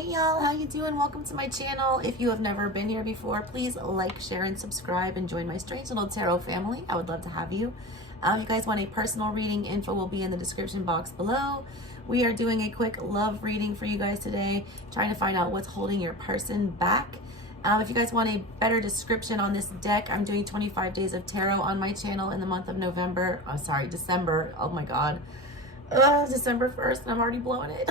Hey y'all, how you doing? Welcome to my channel. If you have never been here before, please like, share, and subscribe and join my strange little tarot family. I would love to have you. If you guys want a personal reading, info will be in the description box below. We are doing a quick love reading for you guys today, trying to find out what's holding your person back. If you guys want a better description on this deck, I'm doing 25 days of tarot on my channel in the month of December. Oh my God. December 1st, and I'm already blowing it.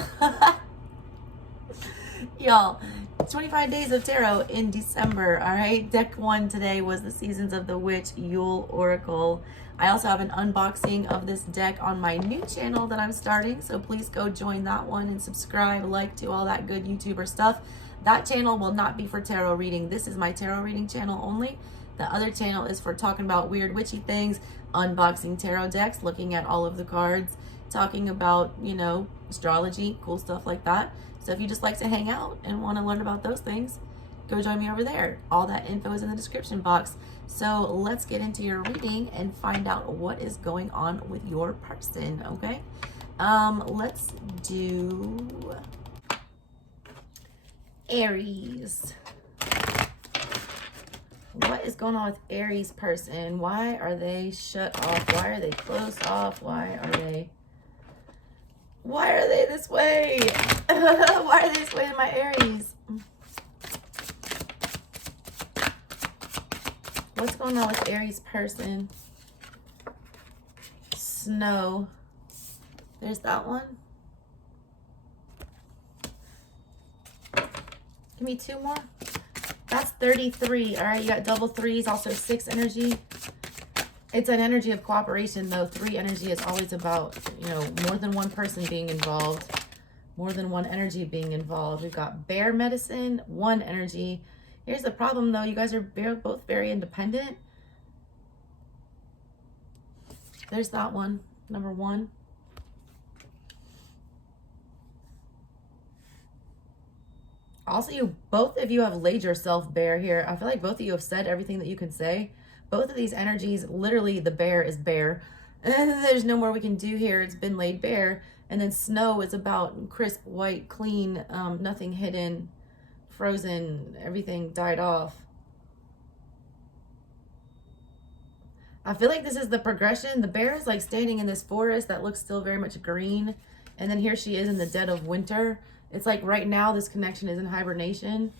Y'all, 25 days of tarot in December. All right, deck 1 today was the Seasons of the Witch Yule Oracle. I also have an unboxing of this deck on my new channel that I'm starting, so please go join that one and subscribe, like, to all that good YouTuber stuff. That channel will not be for tarot reading. This is my tarot reading channel only. The other channel is for talking about weird witchy things, unboxing tarot decks, looking at all of the cards, talking about, you know, astrology, cool stuff like that. So if you just like to hang out and want to learn about those things, go join me over there. All that info is in the description box. So let's get into your reading and find out what is going on with your person, okay? Let's do Aries. What is going on with Aries person? Why are they shut off? Why are they closed off? Why are they this way? Why are they this way in my Aries? What's going on with Aries person? Snow. There's that one. Give me two more. That's 33. All right, you got double threes, also 6 energy. It's an energy of cooperation, though. 3 energy is always about, you know, more than one person being involved, more than one energy being involved. We've got bear medicine, 1 energy. Here's the problem, though. You guys are both very independent. There's that one, number 1. Also, both of you have laid yourself bare here. I feel like both of you have said everything that you can say. Both of these energies, literally the bear is bare. And there's no more we can do here. It's been laid bare. And then snow is about crisp, white, clean, nothing hidden, frozen, everything died off. I feel like this is the progression. The bear is like standing in this forest that looks still very much green. And then here she is in the dead of winter. It's like right now this connection is in hibernation.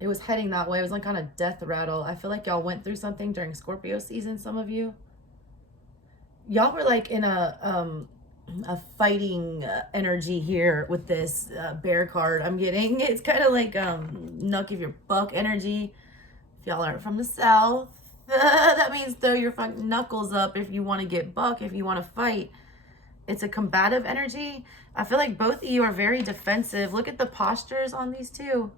It was heading that way. It was like kind of death rattle. I feel like y'all went through something during Scorpio season, some of you. Y'all were like in a fighting energy here with this bear card I'm getting. It's kind of like knuck if your buck energy. If y'all aren't from the South, that means throw your fucking knuckles up if you want to get buck, if you want to fight. It's a combative energy. I feel like both of you are very defensive. Look at the postures on these two.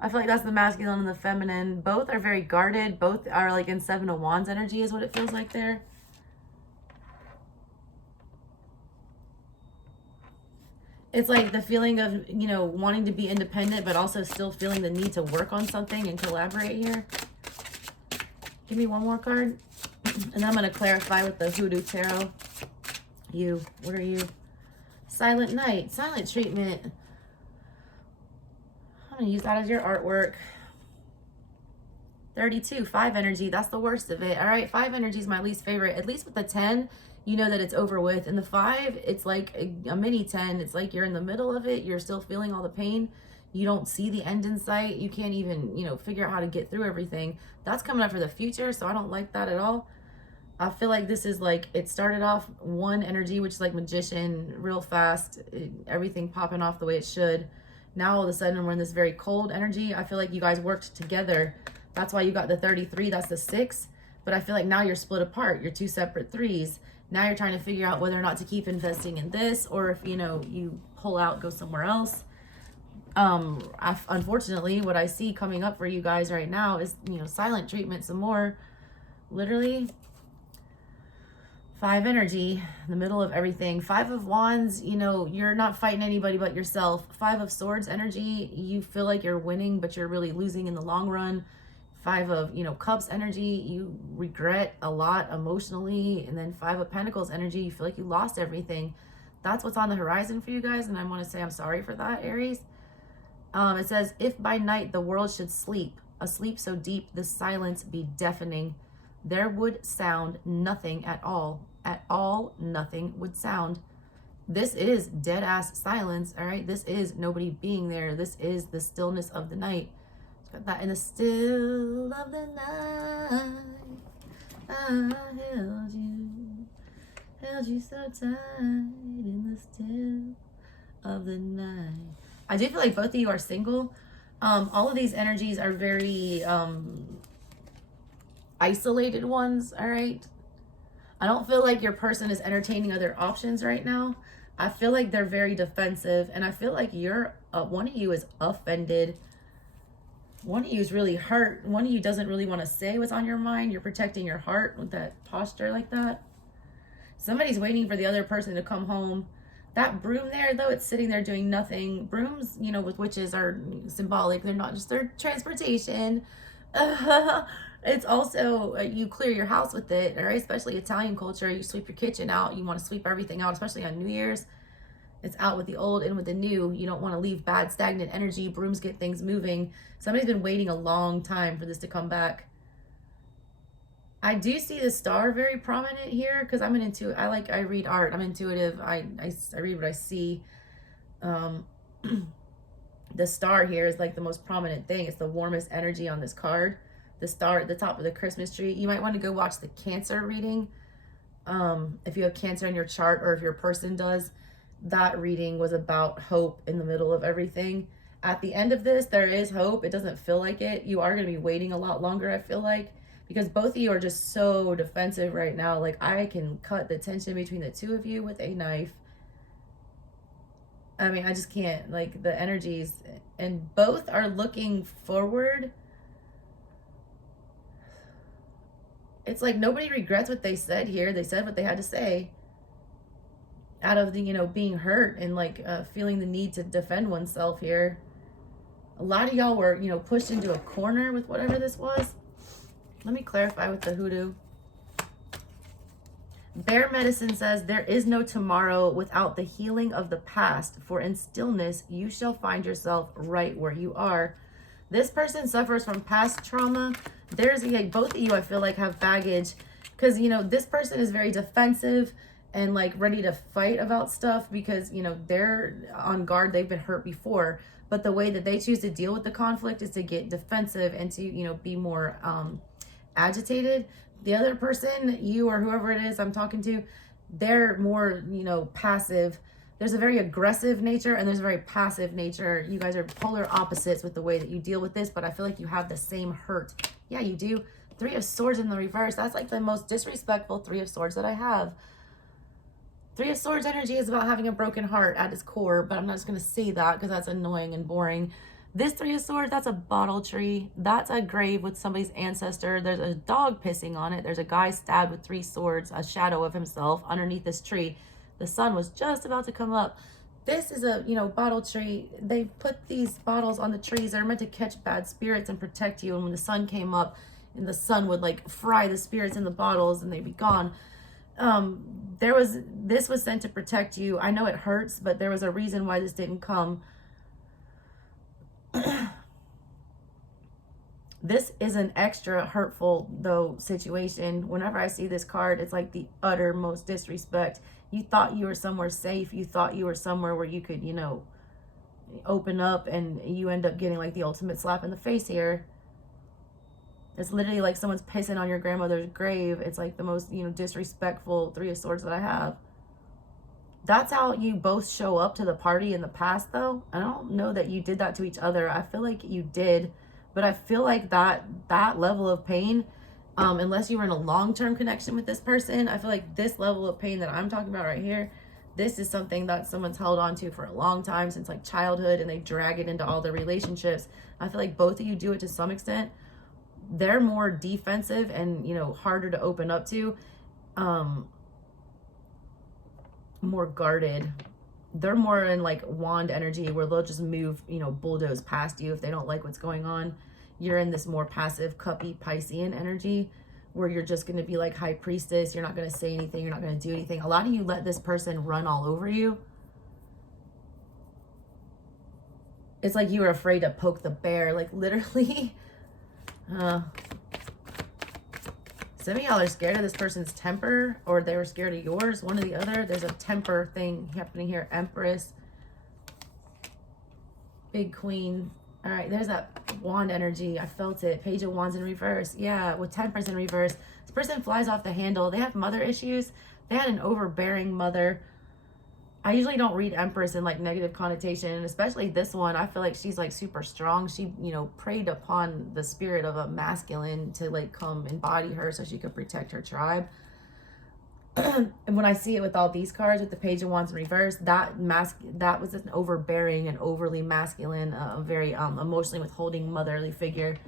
I feel like that's the masculine and the feminine. Both are very guarded. Both are like in 7 of Wands energy is what it feels like there. It's like the feeling of, you know, wanting to be independent, but also still feeling the need to work on something and collaborate here. Give me one more card. And then I'm going to clarify with the Hoodoo Tarot. You, what are you? Silent Night, silent treatment. I'm going to use that as your artwork. 32, 5 energy. That's the worst of it. All right, 5 energy is my least favorite. At least with the 10, you know that it's over with. And the 5, it's like a mini 10. It's like you're in the middle of it. You're still feeling all the pain. You don't see the end in sight. You can't even, you know, figure out how to get through everything. That's coming up for the future, so I don't like that at all. I feel like this is like, it started off 1 energy, which is like magician, real fast, everything popping off the way it should. Now all of a sudden we're in this very cold energy. I feel like you guys worked together. That's why you got the 33, that's the 6. But I feel like now you're split apart. You're 2 separate 3s. Now you're trying to figure out whether or not to keep investing in this, or if, you know, you pull out, go somewhere else. Unfortunately, what I see coming up for you guys right now is, you know, silent treatment some more. Literally 5 energy, the middle of everything. 5 of Wands, you know, you're not fighting anybody but yourself. 5 of Swords energy, you feel like you're winning, but you're really losing in the long run. 5 of, you know, Cups energy, you regret a lot emotionally. And then 5 of Pentacles energy, you feel like you lost everything. That's what's on the horizon for you guys. And I want to say I'm sorry for that, Aries. It says, if by night the world should sleep, a sleep so deep the silence be deafening, there would sound nothing at all, nothing would sound. This is dead ass silence, all right? This is nobody being there. This is the stillness of the night. It's got that in the still of the night. I held you so tight in the still of the night. I do feel like both of you are single. All of these energies are very isolated ones, all right? I don't feel like your person is entertaining other options right now. I feel like they're very defensive, and I feel like you're one of you is offended. One of you is really hurt. One of you doesn't really want to say what's on your mind. You're protecting your heart with that posture like that. Somebody's waiting for the other person to come home. That broom there, though, it's sitting there doing nothing. Brooms, you know, with witches are symbolic. They're not just their transportation. It's also, you clear your house with it, all right? Especially Italian culture. You sweep your kitchen out. You want to sweep everything out, especially on New Year's. It's out with the old and with the new. You don't want to leave bad, stagnant energy. Brooms get things moving. Somebody's been waiting a long time for this to come back. I do see the star very prominent here because I'm an intuitive. I read art. I'm intuitive. I read what I see. The star here is like the most prominent thing. It's the warmest energy on this card. The star at the top of the Christmas tree. You might want to go watch the Cancer reading. If you have Cancer in your chart, or if your person does, that reading was about hope in the middle of everything. At the end of this, there is hope. It doesn't feel like it. You are going to be waiting a lot longer, I feel like, because both of you are just so defensive right now. Like, I can cut the tension between the two of you with a knife. I mean, I just can't. Like, the energies, and both are looking forward. It's like nobody regrets what they said here. They said what they had to say out of the, you know, being hurt and like feeling the need to defend oneself here. A lot of y'all were, you know, pushed into a corner with whatever this was. Let me clarify with the hoodoo. Bear Medicine says, there is no tomorrow without the healing of the past, for in stillness you shall find yourself right where you are. This person suffers from past trauma. There's, like, both of you, I feel like, have baggage because, you know, this person is very defensive and like ready to fight about stuff because, you know, they're on guard. They've been hurt before, but the way that they choose to deal with the conflict is to get defensive and to, you know, be more agitated. The other person, you or whoever it is I'm talking to, they're more, you know, passive. There's a very aggressive nature and there's a very passive nature. You guys are polar opposites with the way that you deal with this, but I feel like you have the same hurt. Yeah, you do. 3 of Swords in the reverse. That's like the most disrespectful 3 of Swords that I have. 3 of Swords energy is about having a broken heart at its core, but I'm not just going to say that because that's annoying and boring. This 3 of Swords, that's a bottle tree. That's a grave with somebody's ancestor. There's a dog pissing on it. There's a guy stabbed with 3 swords, a shadow of himself underneath this tree. The sun was just about to come up. This is a, you know, bottle tree. They put these bottles on the trees. They're meant to catch bad spirits and protect you. And when the sun came up, and the sun would like fry the spirits in the bottles and they'd be gone. This was sent to protect you. I know it hurts, but there was a reason why this didn't come. This is an extra hurtful, though, situation. Whenever I see this card, it's like the uttermost disrespect. You thought you were somewhere safe. You thought you were somewhere where you could, you know, open up, and you end up getting like the ultimate slap in the face here. It's literally like someone's pissing on your grandmother's grave. It's like the most, you know, disrespectful 3 of Swords that I have. That's how you both show up to the party in the past, though. I don't know that you did that to each other. I feel like you did. But I feel like that level of pain, unless you were in a long-term connection with this person, I feel like this level of pain that I'm talking about right here, this is something that someone's held on to for a long time, since like childhood, and they drag it into all their relationships. I feel like both of you do it to some extent. They're more defensive and, you know, harder to open up to, more guarded. They're more in like wand energy where they'll just move, you know, bulldoze past you if they don't like what's going on. You're in this more passive, cuppy, Piscean energy where you're just going to be like high priestess. You're not going to say anything. You're not going to do anything. A lot of you let this person run all over you. It's like you were afraid to poke the bear, like literally. Some of y'all are scared of this person's temper, or they were scared of yours, one or the other. There's a temper thing happening here. Empress, big queen. All right, there's that wand energy. I felt it. Page of Wands in reverse. Yeah, with Temperance in reverse. This person flies off the handle. They have mother issues. They had an overbearing mother. I usually don't read Empress in like negative connotation, and especially this one. I feel like she's like super strong. She, you know, preyed upon the spirit of a masculine to like come embody her so she could protect her tribe. And when I see it with all these cards, with the Page of Wands in reverse, that was an overbearing and overly masculine, very emotionally withholding motherly figure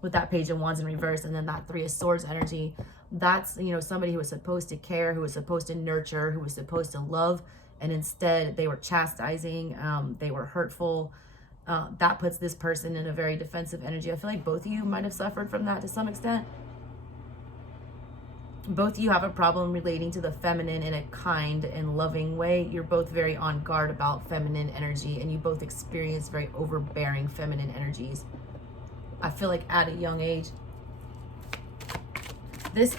with that Page of Wands in reverse. And then that Three of Swords energy, that's, you know, somebody who was supposed to care, who was supposed to nurture, who was supposed to love, and instead they were chastising, they were hurtful. That puts this person in a very defensive energy. I feel like both of you might have suffered from that to some extent. Both of you have a problem relating to the feminine in a kind and loving way. You're both very on guard about feminine energy, and you both experience very overbearing feminine energies, I feel like, at a young age. This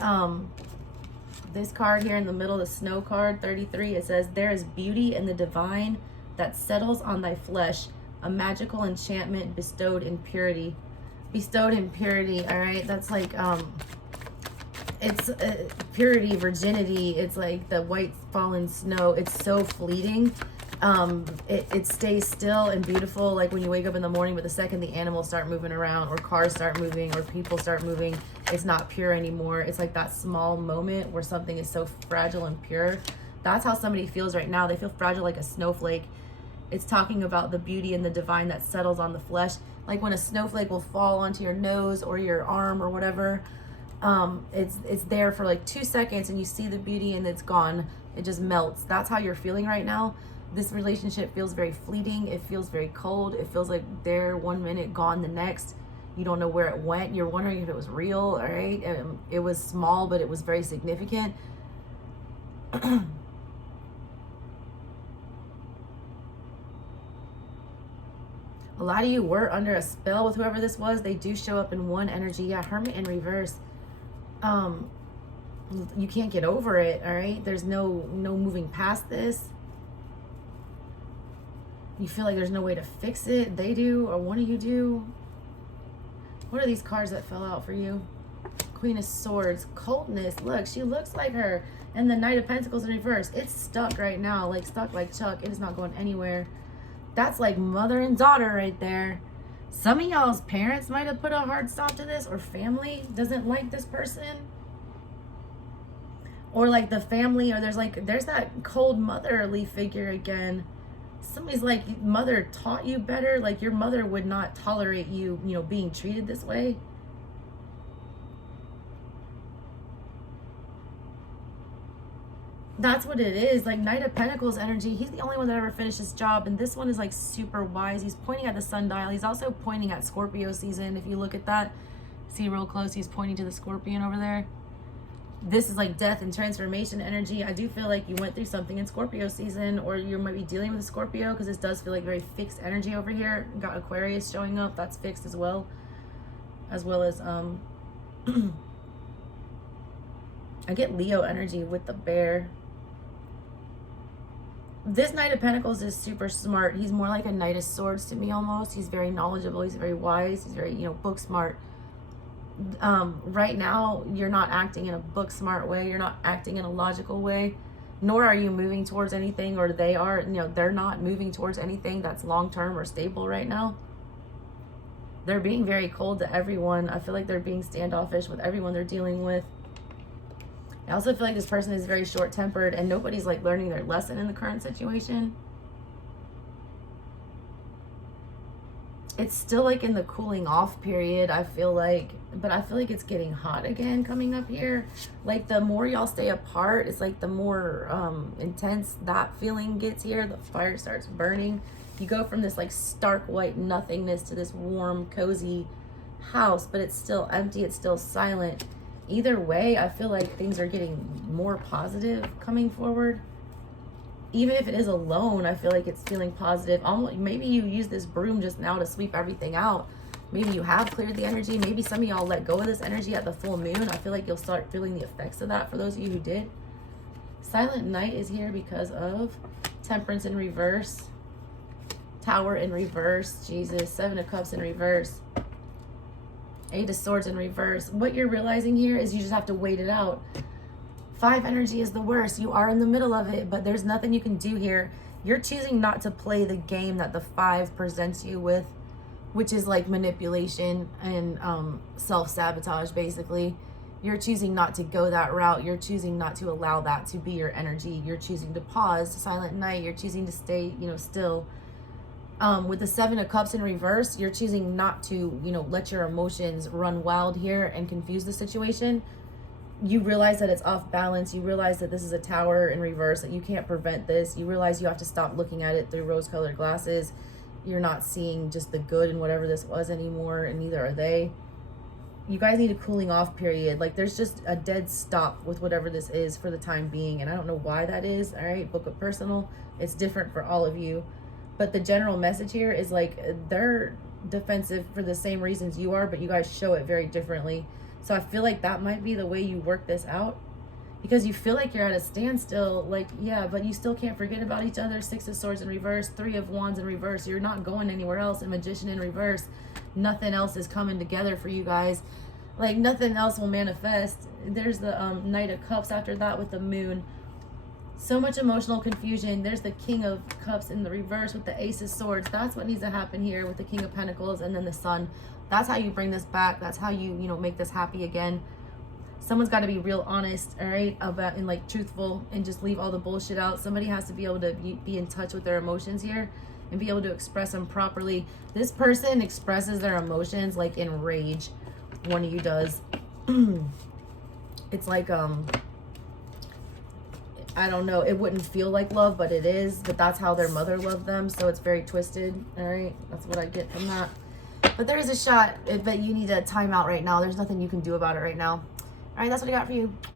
card here in the middle, the Snow card, 33, it says, there is beauty in the divine that settles on thy flesh, a magical enchantment bestowed in purity. Bestowed in purity, all right? That's like, it's purity, virginity. It's like the white fallen snow. It's so fleeting. It stays still and beautiful, like when you wake up in the morning, but the second the animals start moving around, or cars start moving, or people start moving, it's not pure anymore. It's like that small moment where something is so fragile and pure. That's how somebody feels right now. They feel fragile like a snowflake. It's talking about the beauty and the divine that settles on the flesh, like when a snowflake will fall onto your nose or your arm or whatever. It's there for like 2 seconds, and you see the beauty, and it's gone. It just melts. That's how you're feeling right now. This relationship feels very fleeting. It feels very cold. It feels like there 1 minute, gone the next. You don't know where it went. You're wondering if it was real, all right? It was small, but it was very significant. A lot of you were under a spell with whoever this was. They do show up in one energy. Yeah, Hermit in reverse. You can't get over it, all right? There's no moving past this. You feel like there's no way to fix it. They do, or one of you do. What are these cards that fell out for you? Queen of Swords, coldness. Look, she looks like her. And the Knight of Pentacles in reverse. It's stuck right now, like stuck like Chuck. It is not going anywhere. That's like mother and daughter right there. Some of y'all's parents might have put a hard stop to this, or family doesn't like this person. Or like the family, or there's that cold motherly figure again. Somebody's like, mother taught you better. Like your mother would not tolerate you, you know, being treated this way. That's what it is. Like Knight of Pentacles energy. He's the only one that ever finished his job. And this one is like super wise. He's pointing at the sundial. He's also pointing at Scorpio season. If you look at that, see real close, he's pointing to the Scorpion over there. This is like death and transformation energy. I do feel like you went through something in Scorpio season, or you might be dealing with a Scorpio, because this does feel like very fixed energy over here. Got Aquarius showing up. That's fixed as well. As I get Leo energy with the bear. This Knight of Pentacles is super smart. He's more like a Knight of Swords to me almost. He's very knowledgeable. He's very wise. He's very, you know, book smart. Right now, you're not acting in a book smart way. You're not acting in a logical way. Nor are you moving towards anything, or they are, you know, they're not moving towards anything that's long-term or stable right now. They're being very cold to everyone. I feel like they're being standoffish with everyone they're dealing with. I also feel like this person is very short-tempered, and nobody's like learning their lesson in the current situation. It's still like in the cooling off period, I feel like, but I feel like it's getting hot again coming up here. Like the more y'all stay apart, it's like the more intense that feeling gets here. The fire starts burning. You go from this like stark white nothingness to this warm, cozy house, but it's still empty. It's still silent. Either way, I feel like things are getting more positive coming forward. even if it is alone, I feel like it's feeling positive. Almost, maybe you use this broom just now to sweep everything out. Maybe you have cleared the energy. Maybe some of y'all let go of this energy at the full moon. I feel like you'll start feeling the effects of that for those of you who did. Silent Night is here because of Temperance in reverse, Tower in reverse, Jesus, Seven of Cups in reverse, Eight of Swords in reverse. What you're realizing here is you just have to wait it out. 5 energy is the worst. You are in the middle of it, but there's nothing you can do here. You're choosing not to play the game that the 5 presents you with, which is like manipulation and self-sabotage, basically. You're choosing not to go that route. You're choosing not to allow that to be your energy. You're choosing to pause. Silent Night. You're choosing to stay, still. With the 7 of Cups in reverse, you're choosing not to, let your emotions run wild here and confuse the situation. You realize that it's off balance. You realize that this is a Tower in reverse, that you can't prevent this. You realize you have to stop looking at it through rose-colored glasses. You're not seeing just the good in whatever this was anymore, and neither are they. You guys need a cooling off period. Like, there's just a dead stop with whatever this is for the time being, and I don't know why that is. All right, Book of Personal. It's different for all of you. But the general message here is like they're defensive for the same reasons you are, but you guys show it very differently. So I feel like that might be the way you work this out, because you feel like you're at a standstill. Like, yeah, but you still can't forget about each other. 6 of Swords in reverse, 3 of Wands in reverse. You're not going anywhere else. And Magician in reverse. Nothing else is coming together for you guys. Like, nothing else will manifest. There's the Knight of Cups after that with the Moon. So much emotional confusion. There's the King of Cups in the reverse with the Ace of Swords. That's what needs to happen here with the King of Pentacles and then the Sun. That's how you bring this back. That's how you, make this happy again. Someone's got to be real honest, all right, about and like truthful, and just leave all the bullshit out. Somebody has to be able to be in touch with their emotions here and be able to express them properly. This person expresses their emotions like in rage. One of you does. It's like I don't know, it wouldn't feel like love, but it is. But that's how their mother loved them, so it's very twisted. All right, that's what I get from that. But there is a shot, but you need a timeout right now. There's nothing you can do about it right now. All right, that's what I got for you.